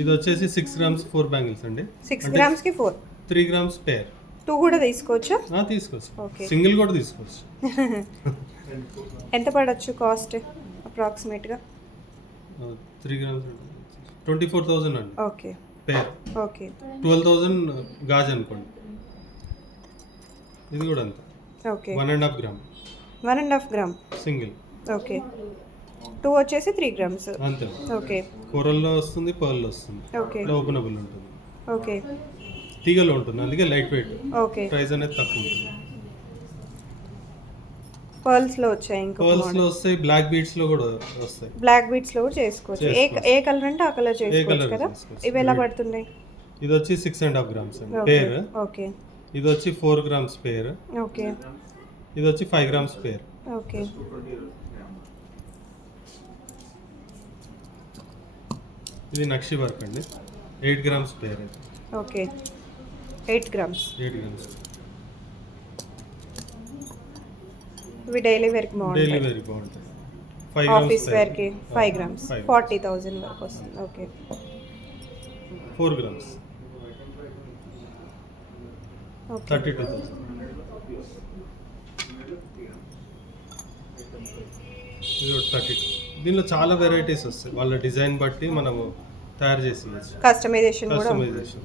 ఇది వచ్చేసి 6 grams 4 bangles అండి. 6 గ్రామ్స్కి 4. 3 గ్రామ్స్ పేర్. 2 కూడా తీసుకోవచ్చా? తీసుకోవచ్చు. ఓకే. సింగిల్ కూడా తీసుకోవచ్చు. ఎంత పడచ్చు కాస్ట్ అప్రాక్సిమేట్గా? 3 గ్రామ్స్ 24,000 అండి. ఓకే. పేర్. ఓకే. 12,000 గాజ్ అనుకోండి. ఇది కూడా అంతే. Okay. 1.5 gram. 1.5 gram single. Okay. 2 వచ్చేసి 3 గ్రామ్స్. అంతే. ఓకే. కూరల్లో వస్తుంది, పర్ల్లో వస్తుంది. ఓకే. ఓపెనబుల్ ఉంటుంది. ఓకే. తీగలో ఉంటుంది, అందుకే లైట్ వెయిట్. ఓకే. ప్రైస్ అనేది తక్కువ ఉంటుంది. పర్ల్స్లో వచ్చాయి, ఇంకా పర్ల్స్లో వస్తాయి, బ్లాక్ బీడ్స్లో కూడా వస్తాయి. బ్లాక్ బీడ్స్లో కూడా చేసుకోవచ్చు. ఏ కలర్ అంటే ఆ కలర్ చేసుకోవచ్చు కదా. ఇవి ఎలా పడుతున్నాయి? ఇది వచ్చి 6.5 గ్రామ్స్ అండి పేర్. ఓకే. ఇది వచ్చి 4 గ్రామ్స్ పేర్. ఓకే. ఇది వచ్చి 5 గ్రామ్స్ పేర్. ఓకే. ఇది నక్షి వర్క్ అండి, 8 గ్రామ్స్ పేర్. ఓకే. 8 గ్రామ్స్. 8 గ్రామ్స్. ఇవి డైలీ వేర్కి బాగుంటాయి. డైలీ వేర్కి బాగుంటాయి. 5 గ్రామ్స్ ఆఫీస్ వేర్కి 5 గ్రామ్స్ 40,000 వరకు వస్తుంది. ఓకే. 4 గ్రామ్స్ 32,000. ఇది 32. దీనిలో చాలా వెరైటీస్ వస్తాయి, వాళ్ళ డిజైన్ బట్టి మనము తయారు చేసి కస్టమైజేషన్ కూడా. కస్టమైజేషన్